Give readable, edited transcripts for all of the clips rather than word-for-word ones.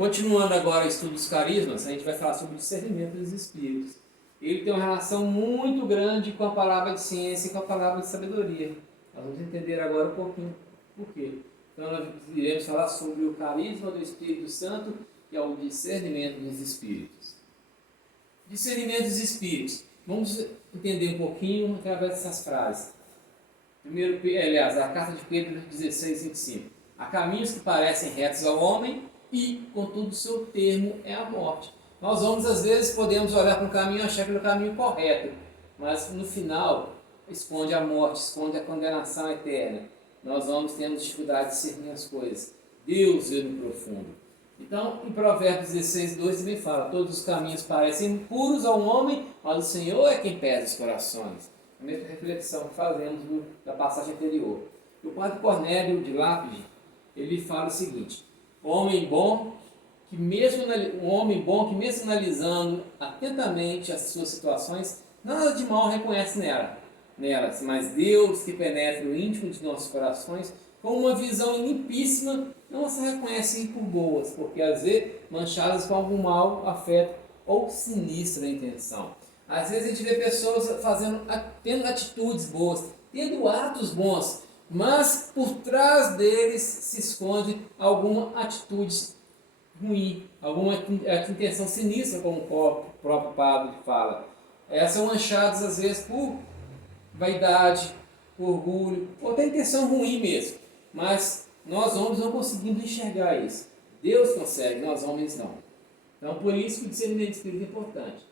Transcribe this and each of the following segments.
Continuando agora o estudo dos carismas, a gente vai falar sobre o discernimento dos espíritos. Ele tem uma relação muito grande com a palavra de ciência e com a palavra de sabedoria. Nós vamos entender agora um pouquinho por quê. Então nós iremos falar sobre o carisma do Espírito Santo e o discernimento dos espíritos. Discernimento dos espíritos. Vamos entender um pouquinho através dessas frases. Primeiro, aliás, a carta de Pedro 16, 25. Há caminhos que parecem retos ao homem e, contudo, o seu termo é a morte. Nós homens, às vezes, podemos olhar para um caminho e achar que é o caminho correto, mas no final esconde a morte, esconde a condenação eterna. Nós homens temos dificuldade de discernir as coisas. Deus vê no profundo. Então, em Provérbios 16, 2 também fala: todos os caminhos parecem puros ao homem, mas o Senhor é quem pesa os corações. A mesma reflexão que fazemos da passagem anterior. O padre Cornélio de Lápide, ele fala o seguinte: um homem bom que mesmo analisando atentamente as suas situações, nada de mal reconhece nelas, mas Deus, que penetra o íntimo de nossos corações, com uma visão limpíssima, não as reconhece por boas, porque às vezes manchadas com algum mau afeto ou sinistra intenção. Às vezes a gente vê pessoas tendo atitudes boas, tendo atos bons, mas por trás deles se esconde alguma atitude ruim, alguma intenção sinistra, como o próprio padre fala. Essas são manchadas às vezes por vaidade, por orgulho, ou até intenção ruim mesmo. Mas nós homens não conseguimos enxergar isso. Deus consegue, nós homens não. Então por isso que o discernimento espírita é importante.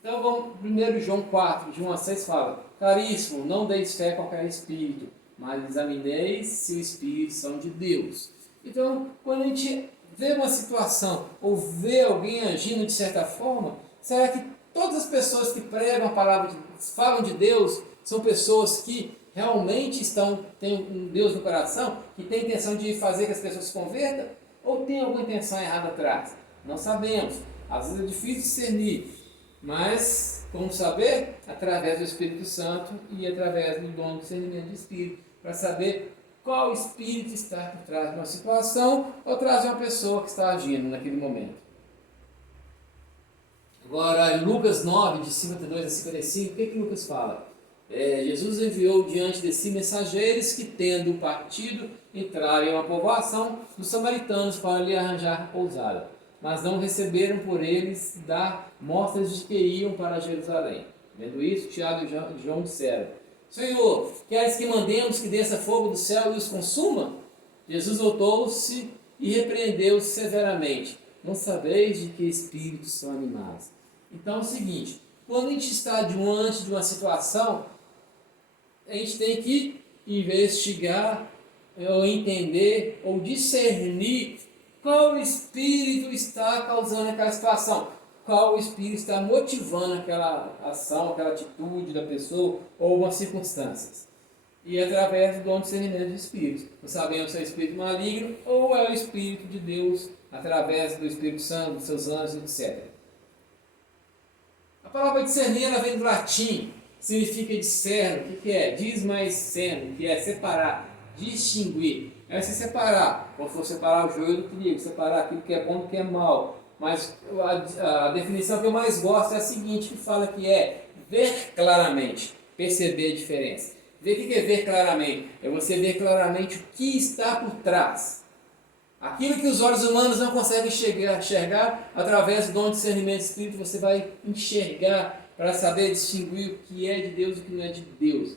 Então vamos, 1 João 4, de 1 a 6 fala: caríssimo, não deis fé a qualquer espírito, mas examineis se os espíritos são de Deus. Então, quando a gente vê uma situação ou vê alguém agindo de certa forma, será que todas as pessoas que pregam a palavra, falam de Deus, são pessoas que realmente têm um Deus no coração, que tem a intenção de fazer que as pessoas se convertam? Ou tem alguma intenção errada atrás? Não sabemos. Às vezes é difícil discernir, mas como saber? Através do Espírito Santo e através do dom do discernimento de espírito, para saber qual espírito está por trás de uma situação ou atrás de uma pessoa que está agindo naquele momento. Agora, em Lucas 9, de 52 a 55, o que Lucas fala? Jesus enviou diante de si mensageiros que, tendo partido, entraram em uma povoação dos samaritanos para lhe arranjar pousada, mas não receberam por eles dar mostras de que iam para Jerusalém. Vendo isso, Tiago e João disseram: Senhor, queres que mandemos que desça fogo do céu e os consuma? Jesus voltou-se e repreendeu severamente: não sabeis de que espíritos são animados. Então é o seguinte: quando a gente está diante de uma situação, a gente tem que investigar, ou entender, ou discernir qual espírito está causando aquela situação, qual espírito está motivando aquela ação, aquela atitude da pessoa ou algumas circunstâncias. E através do dom de discernimento de espíritos, nós sabemos se é o espírito maligno ou é o espírito de Deus, através do Espírito Santo, dos seus anjos, etc. A palavra discernir, ela vem do latim, significa discerno. O que é? Dismaesceno, que é separar, distinguir. É se separar, como for separar o joio do trigo, separar aquilo que é bom do que é mal. Mas a definição que eu mais gosto é a seguinte, que fala que é ver claramente, perceber a diferença. Ver o que é ver claramente? É você ver claramente o que está por trás. Aquilo que os olhos humanos não conseguem enxergar, através do dom de discernimento espírita, você vai enxergar para saber distinguir o que é de Deus e o que não é de Deus.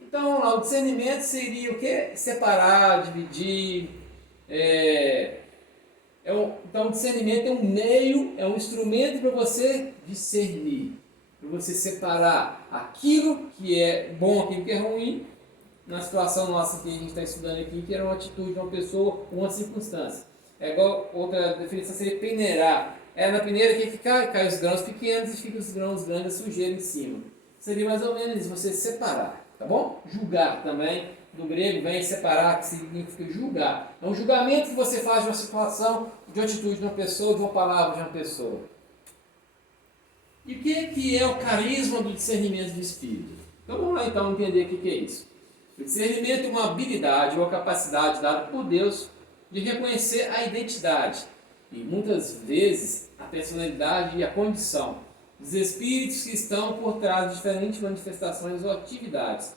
Então, o discernimento seria o quê? Separar, dividir. Então, o discernimento é um meio, é um instrumento para você discernir, para você separar aquilo que é bom, aquilo que é ruim, na situação nossa que a gente está estudando aqui, que era uma atitude de uma pessoa, uma circunstância. É igual, outra definição seria peneirar. É na peneira que cai os grãos pequenos e fica os grãos grandes, a sujeira em cima. Seria mais ou menos isso, você separar, tá bom? Julgar também, do grego vem separar, que significa julgar. É um julgamento que você faz de uma situação, de uma atitude de uma pessoa, de uma palavra de uma pessoa. E o que é o carisma do discernimento do espírito? Então vamos lá entender o que é isso. O discernimento é uma habilidade ou capacidade dada por Deus de reconhecer a identidade e muitas vezes a personalidade e a condição dos espíritos que estão por trás de diferentes manifestações ou atividades.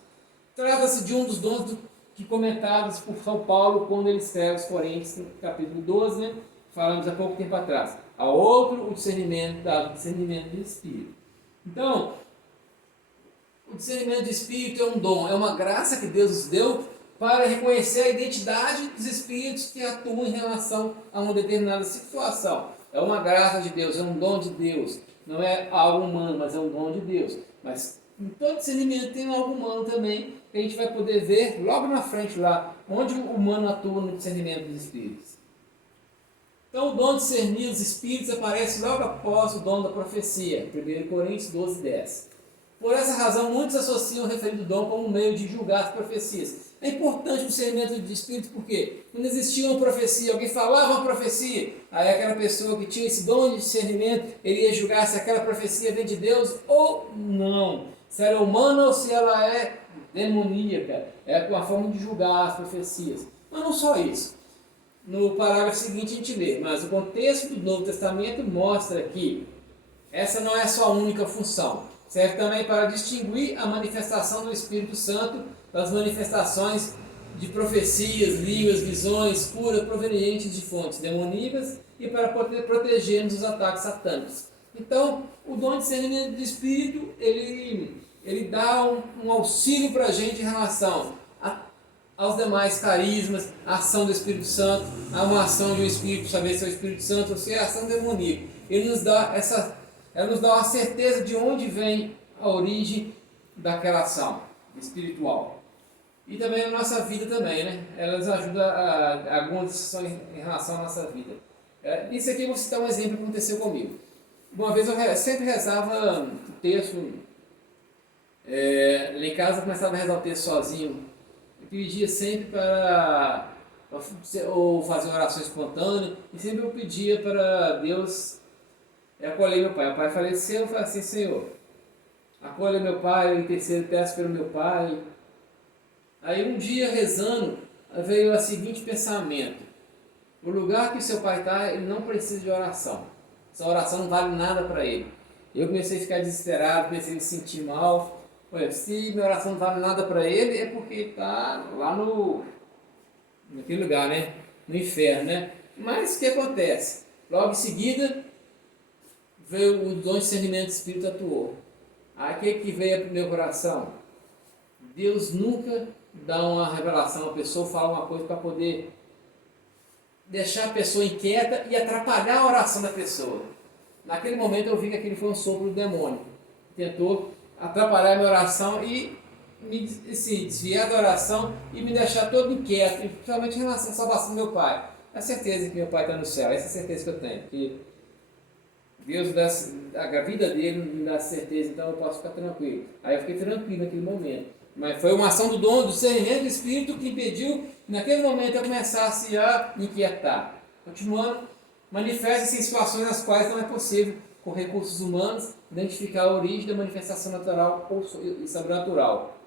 Trata-se de um dos dons que comentados por São Paulo quando ele escreve aos Coríntios, no capítulo 12, né? Falamos há pouco tempo atrás. A outro, o discernimento do Espírito. Então, o discernimento do Espírito é um dom, é uma graça que Deus nos deu para reconhecer a identidade dos Espíritos que atuam em relação a uma determinada situação. É uma graça de Deus, é um dom de Deus. Não é algo humano, mas é um dom de Deus. Mas em todo discernimento tem algo humano também, que a gente vai poder ver logo na frente lá, onde o humano atua no discernimento dos Espíritos. Então o dom de discernir os Espíritos aparece logo após o dom da profecia, 1 Coríntios 12, 10. Por essa razão, muitos associam o referido dom como um meio de julgar as profecias. É importante o discernimento de espírito porque quando existia uma profecia, alguém falava uma profecia, aí aquela pessoa que tinha esse dom de discernimento, ele ia julgar se aquela profecia vem de Deus ou não. Se ela é humana ou se ela é demoníaca. É uma forma de julgar as profecias. Mas não só isso. No parágrafo seguinte a gente lê, mas o contexto do Novo Testamento mostra que essa não é só a única função. Serve também para distinguir a manifestação do Espírito Santo das manifestações de profecias, línguas, visões, cura provenientes de fontes demoníacas e para poder proteger-nos dos ataques satânicos. Então, o dom de discernimento do Espírito, ele dá um auxílio para a gente em relação aos demais carismas, a ação do Espírito Santo, a uma ação de um Espírito, saber se é o Espírito Santo ou se é a ação demoníaca. Ele nos dá ela nos dá uma certeza de onde vem a origem daquela ação espiritual. E também a nossa vida também, né? Ela nos ajuda a algumas decisões em relação à nossa vida. Isso aqui eu vou citar um exemplo que aconteceu comigo. Uma vez eu sempre rezava o texto, lá em casa eu começava a rezar o texto sozinho. Eu pedia sempre para ou fazer uma oração espontânea, e sempre eu pedia para Deus acolher meu pai. Meu pai faleceu, eu falei assim: Senhor, acolha meu pai, eu intercedo, peço pelo meu pai. Aí um dia rezando, veio o seguinte pensamento: o lugar que o seu pai está, ele não precisa de oração. Essa oração não vale nada para ele. Eu comecei a ficar desesperado, comecei a me sentir mal. Olha, se minha oração não vale nada para ele, é porque está lá naquele lugar, né? No inferno, né? Mas o que acontece? Logo em seguida, veio o dom de discernimento do Espírito atuou. Aí o que veio ao meu coração? Deus nunca dá uma revelação à pessoa, fala uma coisa para poder deixar a pessoa inquieta e atrapalhar a oração da pessoa. Naquele momento eu vi que aquele foi um sopro do demônio. Tentou atrapalhar a minha oração e me desviar da oração e me deixar todo inquieto, principalmente em relação à salvação do meu pai. A certeza que meu pai está no céu, essa é a certeza que eu tenho. Que Deus dá a vida dele me dá certeza, então eu posso ficar tranquilo. Aí eu fiquei tranquilo naquele momento. Mas foi uma ação do dom, do discernimento do Espírito que impediu que naquele momento eu começasse a me inquietar. Continuando, manifesta-se em situações nas quais não é possível, com recursos humanos, identificar a origem da manifestação natural ou sobrenatural.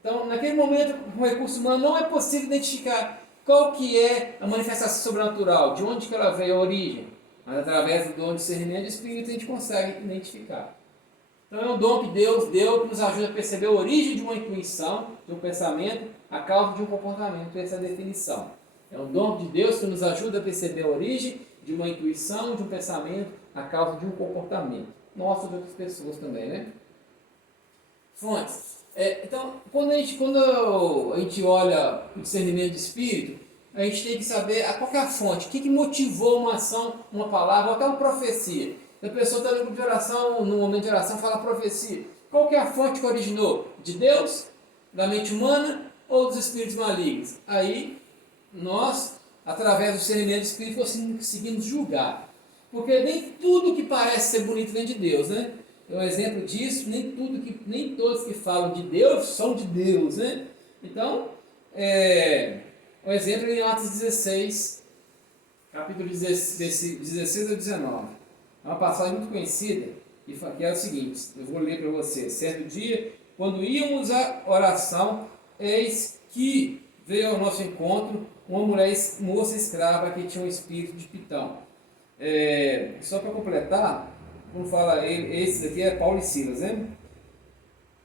Então, naquele momento, com recurso humano, não é possível identificar qual que é a manifestação sobrenatural, de onde que ela veio, a origem. Mas através do dom de discernimento do Espírito a gente consegue identificar. Então é um dom que Deus deu que nos ajuda a perceber a origem de uma intuição, de um pensamento, a causa de um comportamento. Essa é a definição. É um dom de Deus que nos ajuda a perceber a origem de uma intuição, de um pensamento, a causa de um comportamento. Nossa, de outras pessoas também, né? Fontes. Então, quando a gente olha o discernimento do Espírito, a gente tem que saber qual que é a fonte, o que motivou uma ação, uma palavra, ou até uma profecia. A pessoa está no grupo de oração, no momento de oração, fala profecia. Qual que é a fonte que originou? De Deus? Da mente humana? Ou dos espíritos malignos? Aí, nós, através do discernimento do Espírito, conseguimos julgar. Porque nem tudo que parece ser bonito vem de Deus, né? Um exemplo disso, nem todos que falam de Deus são de Deus, né? Então, um exemplo em Atos 16, capítulo 16 a 19. É uma passagem muito conhecida, que é o seguinte, eu vou ler para você. Certo dia, quando íamos à oração, eis que veio ao nosso encontro uma mulher moça escrava que tinha um espírito de Pitão. Só para completar, como fala, esses aqui é Paulo e Silas, né?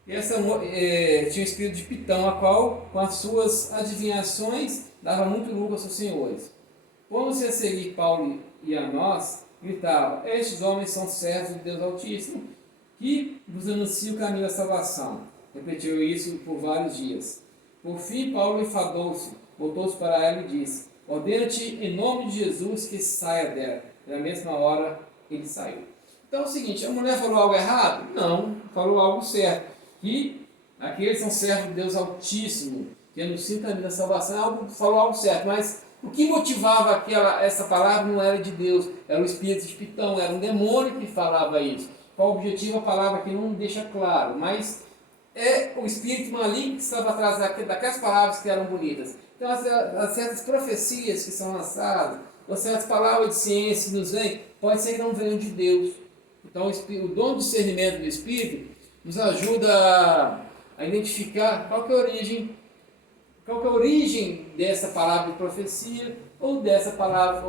E essa tinha o espírito de Pitão, a qual, com as suas adivinhações, dava muito lucro aos seus senhores. Quando-se a seguir Paulo e a nós, gritava: estes homens são servos de Deus Altíssimo, que vos anuncia o caminho da salvação. Repetiu isso por vários dias. Por fim, Paulo enfadou-se, voltou-se para ela e disse: ordena-te em nome de Jesus que saia dela. Na mesma hora, ele saiu. Então é o seguinte, a mulher falou algo errado? Não, falou algo certo. Que aqueles são servos de Deus Altíssimo, que anunciam o caminho da salvação, falou algo certo, mas o que motivava essa palavra não era de Deus, era o espírito de Pitão, era um demônio que falava isso. Qual o objetivo? A palavra aqui não deixa claro, mas é o espírito maligno que estava atrás daquelas palavras que eram bonitas. Então, as certas profecias que são lançadas, ou certas palavras de ciência que nos vêm, pode ser que não venham de Deus. Então, o dom de discernimento do espírito nos ajuda a identificar qual que é a origem dessa palavra de profecia, ou dessa palavra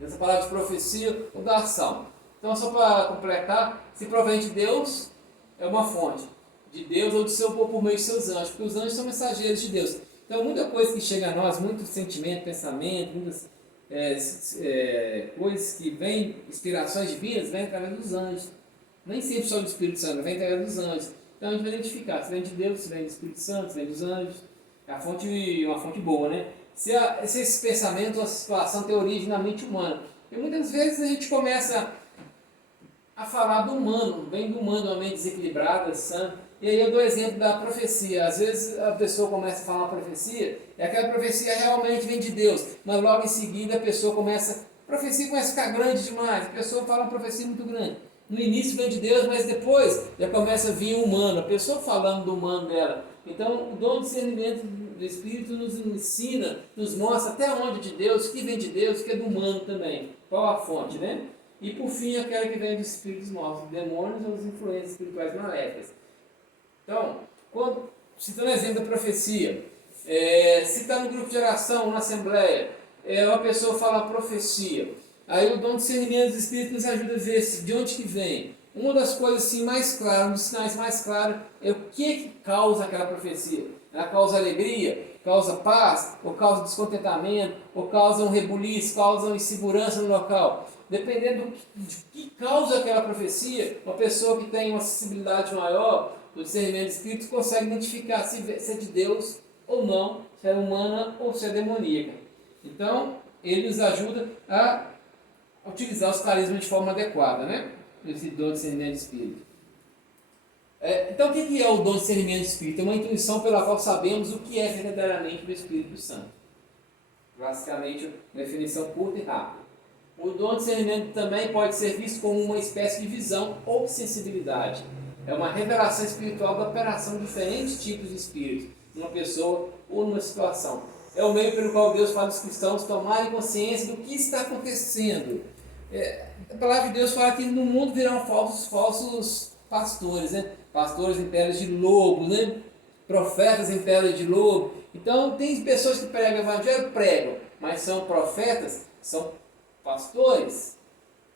de profecia, ou da ação. Então, só para completar, se provém de Deus, é uma fonte de Deus ou por meio de seus anjos, porque os anjos são mensageiros de Deus. Então, muita coisa que chega a nós, muito sentimento, pensamento, muitas coisas que vêm, inspirações divinas, vêm através dos anjos. Nem sempre só do Espírito Santo, vem através dos anjos. Então, a gente vai identificar se vem de Deus, se vem do Espírito Santo, se vem dos anjos. É uma fonte boa, né? Se esse pensamento, a situação tem origem na mente humana. E muitas vezes a gente começa a falar do humano, vem do humano, uma mente desequilibrada, sã. E aí eu dou exemplo da profecia. Às vezes a pessoa começa a falar uma profecia, e aquela profecia realmente vem de Deus, mas logo em seguida a pessoa a profecia começa a ficar grande demais, a pessoa fala uma profecia muito grande. No início vem de Deus, mas depois já começa a vir o humano, a pessoa falando do humano dela. Então o dom de discernimento do Espírito nos ensina, nos mostra até onde de Deus, o que vem de Deus, o que é do humano também. Qual a fonte, né? E por fim, aquela que vem dos espíritos maus, demônios ou das influências espirituais maléficas. Então, citando o exemplo da profecia, se está no grupo de oração, na assembleia, uma pessoa fala a profecia, aí o dom de discernimento dos espíritos nos ajuda a ver de onde que vem. Uma das coisas assim, mais claras, um dos sinais mais claros, é o que causa aquela profecia. Ela causa alegria, causa paz, ou causa descontentamento, ou causa um rebuliço, causa uma insegurança no local. Dependendo de que causa aquela profecia, uma pessoa que tem uma sensibilidade maior do discernimento de espíritos consegue identificar se é de Deus ou não, se é humana ou se é demoníaca. Então, ele nos ajuda a utilizar os carismas de forma adequada, né? Esse dom de discernimento de espírito. Então, o que é o dom de discernimento de espírito? É uma intuição pela qual sabemos o que é verdadeiramente do Espírito Santo. Basicamente, uma definição curta e rápida. O dom de discernimento também pode ser visto como uma espécie de visão ou sensibilidade. É uma revelação espiritual da operação de diferentes tipos de espíritos, numa pessoa ou numa situação. É o meio pelo qual Deus faz os cristãos tomarem consciência do que está acontecendo. A palavra de Deus fala que no mundo virão falsos pastores, né? Pastores em peles de lobo, né? Profetas em peles de lobo. Então, tem pessoas que pregam o evangelho, pregam, mas são profetas, são pastores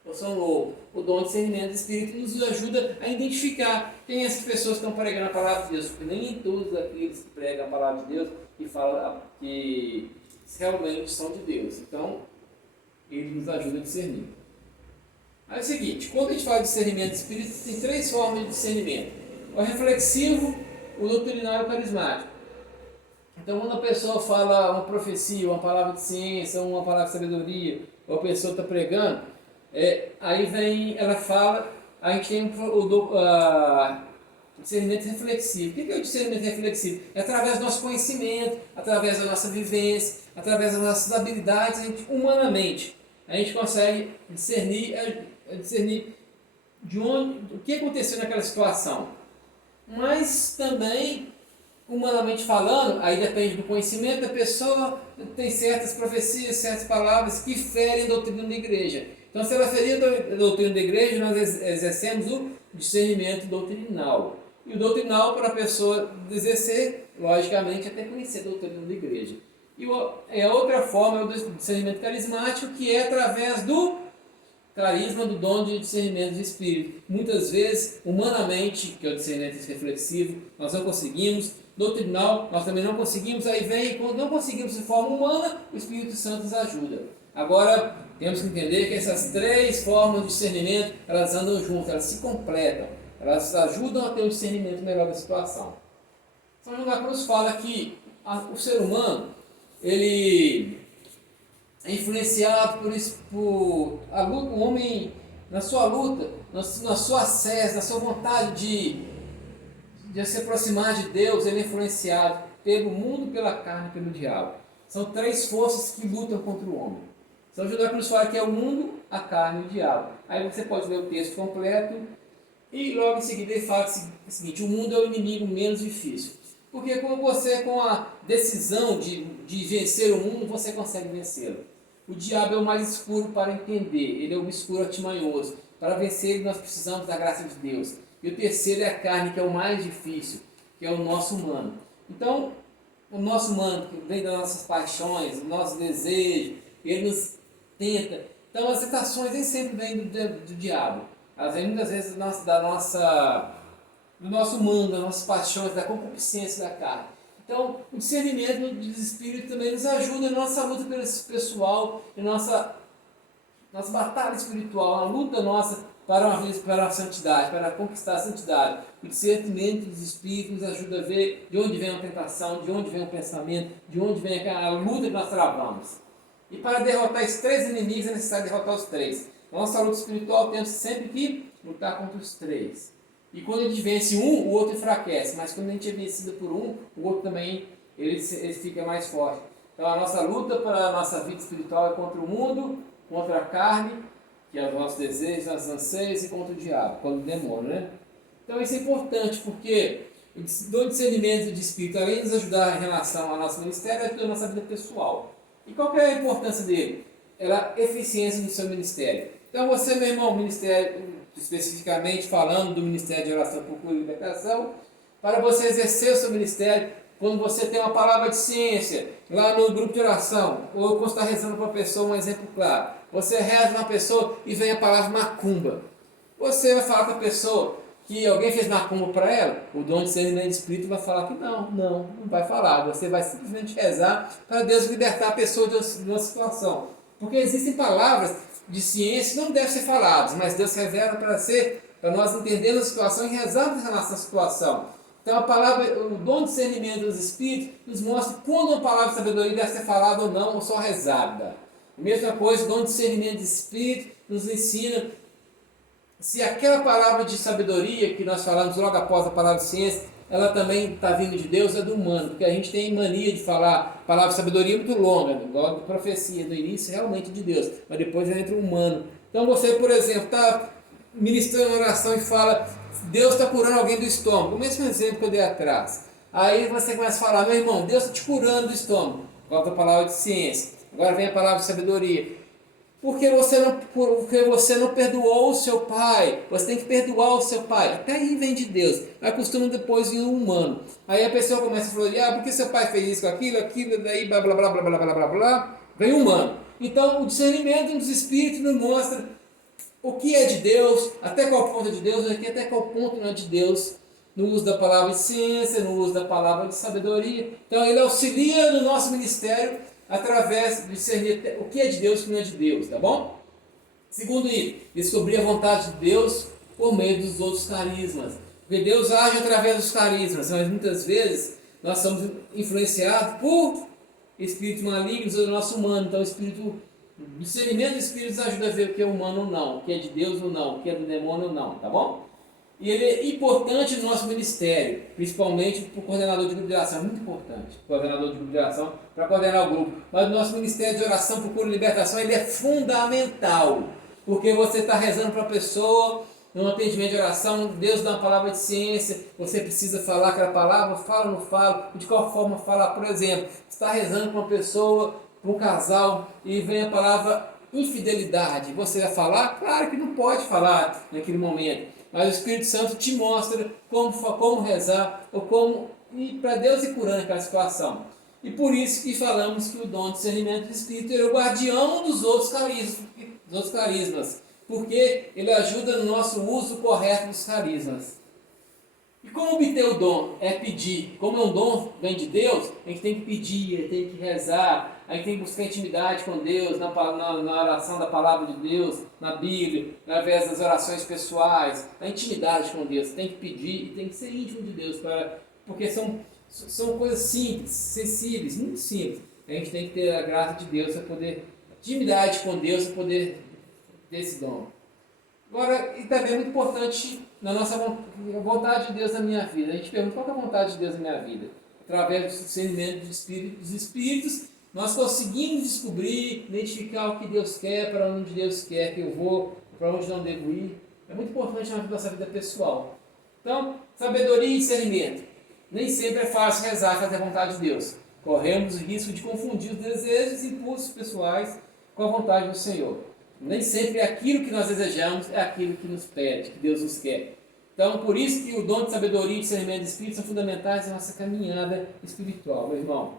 ou são lobos. O dom de discernimento do Espírito nos ajuda a identificar quem essas pessoas estão pregando a palavra de Deus, porque nem todos aqueles que pregam a palavra de Deus que falam que realmente são de Deus. Então, ele nos ajuda a discernir. Aí é o seguinte, quando a gente fala de discernimento de espírito, tem três formas de discernimento. O reflexivo, o doutrinário e o carismático. Então, quando a pessoa fala uma profecia, uma palavra de ciência, uma palavra de sabedoria, ou a pessoa está pregando, aí vem, ela fala, a gente tem o discernimento reflexivo. O que é o discernimento reflexivo? É através do nosso conhecimento, através da nossa vivência, através das nossas habilidades, humanamente, a gente consegue discernir o que aconteceu naquela situação. Mas também, humanamente falando, aí depende do conhecimento da pessoa, tem certas profecias, certas palavras que ferem a doutrina da igreja. Então, se ela ferir a doutrina da igreja, nós exercemos o discernimento doutrinal. E o doutrinal, para a pessoa exercer, logicamente, é ter conhecer a doutrina da igreja. E a outra forma é o discernimento carismático, que é através do carisma, do dom de discernimento de espírito. Muitas vezes, humanamente, que é o discernimento reflexivo, nós não conseguimos. Doutrinal, nós também não conseguimos. Aí vem, quando não conseguimos de forma humana, o Espírito Santo nos ajuda. Agora, temos que entender que essas três formas de discernimento, elas andam juntas, elas se completam. Elas ajudam a ter um discernimento melhor da situação. São João da Cruz fala que o ser humano, ele é influenciado por a luta, o homem, na sua luta, na sua acesso, na sua vontade de se aproximar de Deus, ele é influenciado pelo mundo, pela carne e pelo diabo. São três forças que lutam contra o homem. São João da Cruz fala que é o mundo, a carne e o diabo. Aí você pode ler o texto completo e logo em seguida ele fala o seguinte: o mundo é o inimigo menos difícil. Porque com a decisão de vencer o mundo, você consegue vencê-lo. O diabo é o mais escuro para entender, ele é o escuro atimanhoso. Para vencer ele nós precisamos da graça de Deus. E o terceiro é a carne, que é o mais difícil, que é o nosso humano. Então, o nosso humano, que vem das nossas paixões, do nosso desejo, ele nos tenta. Então, as tentações nem sempre vêm do diabo. Elas vêm muitas vezes do nosso humano, das nossas paixões, da concupiscência da carne. Então, o discernimento do espírito também nos ajuda na nossa luta pessoal, na nossa batalha espiritual, na luta nossa para a santidade, para conquistar a santidade. O discernimento dos espíritos nos ajuda a ver de onde vem a tentação, de onde vem o pensamento, de onde vem a luta que nós travamos. E para derrotar esses três inimigos é necessário derrotar os três. Na nossa luta espiritual temos sempre que lutar contra os três. E quando a gente vence um, o outro enfraquece. Mas quando a gente é vencido por um, o outro também ele fica mais forte. Então a nossa luta para a nossa vida espiritual é contra o mundo, contra a carne, que é os nossos desejos, nossos anseios, e contra o diabo, contra o demônio, né? Então isso é importante, porque o discernimento de espírito, além de nos ajudar em relação ao nosso ministério, é toda a nossa vida pessoal. E qual que é a importância dele? É a eficiência do seu ministério. Então você, meu irmão, ministério, especificamente falando do ministério de oração por cura e libertação, para você exercer o seu ministério, quando você tem uma palavra de ciência lá no grupo de oração, ou quando está rezando para uma pessoa, um exemplo claro, você reza uma pessoa e vem a palavra macumba. Você vai falar com a pessoa que alguém fez macumba para ela, o dom de discernimento de espírito vai falar que não vai falar. Você vai simplesmente rezar para Deus libertar a pessoa de uma situação. Porque existem palavras de ciência que não devem ser faladas, mas Deus revela para nós entendermos a situação e rezarmos em relação à situação. Então a palavra, o dom de discernimento dos espíritos nos mostra quando uma palavra de sabedoria deve ser falada ou não, ou só rezada. A mesma coisa, o dom de discernimento de espírito nos ensina se aquela palavra de sabedoria que nós falamos logo após a palavra de ciência, ela também está vindo de Deus, é do humano, porque a gente tem mania de falar palavra de sabedoria muito longa, igual a profecia, no início realmente de Deus, mas depois entra o humano. Então você, por exemplo, está ministrando oração e fala, Deus está curando alguém do estômago, o mesmo exemplo que eu dei atrás. Aí você começa a falar, meu irmão, Deus está te curando do estômago, volta a palavra de ciência, agora vem a palavra de sabedoria. Porque você não perdoou o seu pai. Você tem que perdoar o seu pai. Até aí vem de Deus. Aí costuma depois vir um humano. Aí a pessoa começa a falar, porque seu pai fez isso, aquilo, daí blá blá blá blá blá blá blá blá. Vem um humano. Então o discernimento dos espíritos nos mostra o que é de Deus, até qual ponto é de Deus, até qual ponto não é de Deus. No uso da palavra de ciência, no uso da palavra de sabedoria. Então ele auxilia no nosso ministério através de discernir o que é de Deus e o que não é de Deus, tá bom? Segundo isso, descobrir a vontade de Deus por meio dos outros carismas. Porque Deus age através dos carismas, mas muitas vezes nós somos influenciados por espíritos malignos do nosso humano. Então o discernimento dos espíritos ajuda a ver o que é humano ou não, o que é de Deus ou não, o que é do demônio ou não, tá bom? E ele é importante no nosso ministério, principalmente para o coordenador de grupo de oração, é muito importante, o coordenador de grupo de oração, para coordenar o grupo. Mas o nosso ministério de oração, procura e libertação, ele é fundamental, porque você está rezando para a pessoa, num atendimento de oração, Deus dá uma palavra de ciência, você precisa falar aquela palavra, fala ou não fala, de qual forma falar. Por exemplo, você está rezando para uma pessoa, para um casal, e vem a palavra infidelidade, você vai falar? Claro que não pode falar naquele momento. Mas o Espírito Santo te mostra como rezar, ou como ir para Deus e curando aquela situação. E por isso que falamos que o dom de discernimento do Espírito é o guardião dos outros carismas, porque ele ajuda no nosso uso correto dos carismas. E como obter o dom? É pedir. Como é um dom, vem de Deus, a gente tem que pedir, tem que rezar, a gente tem que buscar intimidade com Deus, na oração da palavra de Deus, na Bíblia, através das orações pessoais, a intimidade com Deus. Tem que pedir e tem que ser íntimo de Deus, porque são coisas simples, sensíveis, muito simples. A gente tem que ter a graça de Deus para poder, intimidade com Deus para poder ter esse dom. Agora, e também é muito importante na nossa vontade de Deus na minha vida. A gente pergunta qual é a vontade de Deus na minha vida. Através do discernimento dos Espíritos, nós conseguimos descobrir, identificar o que Deus quer, para onde Deus quer que eu vou, para onde não devo ir. É muito importante na nossa vida pessoal. Então, sabedoria e discernimento. Nem sempre é fácil rezar e fazer a vontade de Deus. Corremos o risco de confundir os desejos e impulsos pessoais com a vontade do Senhor. Nem sempre aquilo que nós desejamos é aquilo que nos pede, que Deus nos quer. Então, por isso que o dom de sabedoria e discernimento de espírito são fundamentais na nossa caminhada espiritual, meu irmão.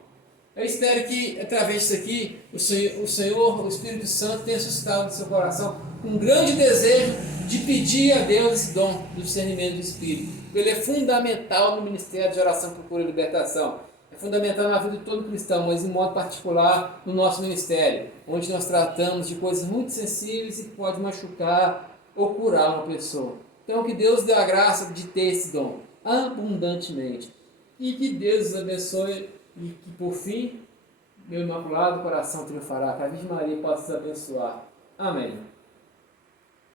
Eu espero que, através disso aqui, o Senhor, o Espírito Santo, tenha suscitado no seu coração um grande desejo de pedir a Deus esse dom do discernimento do Espírito. Ele é fundamental no ministério de oração, procura e libertação. É fundamental na vida de todo cristão, mas em modo particular no nosso ministério, onde nós tratamos de coisas muito sensíveis e que pode machucar ou curar uma pessoa. Então, que Deus dê a graça de ter esse dom abundantemente. E que Deus os abençoe e que, por fim, meu imaculado coração triunfará. Que a Virgem Maria possa os abençoar. Amém.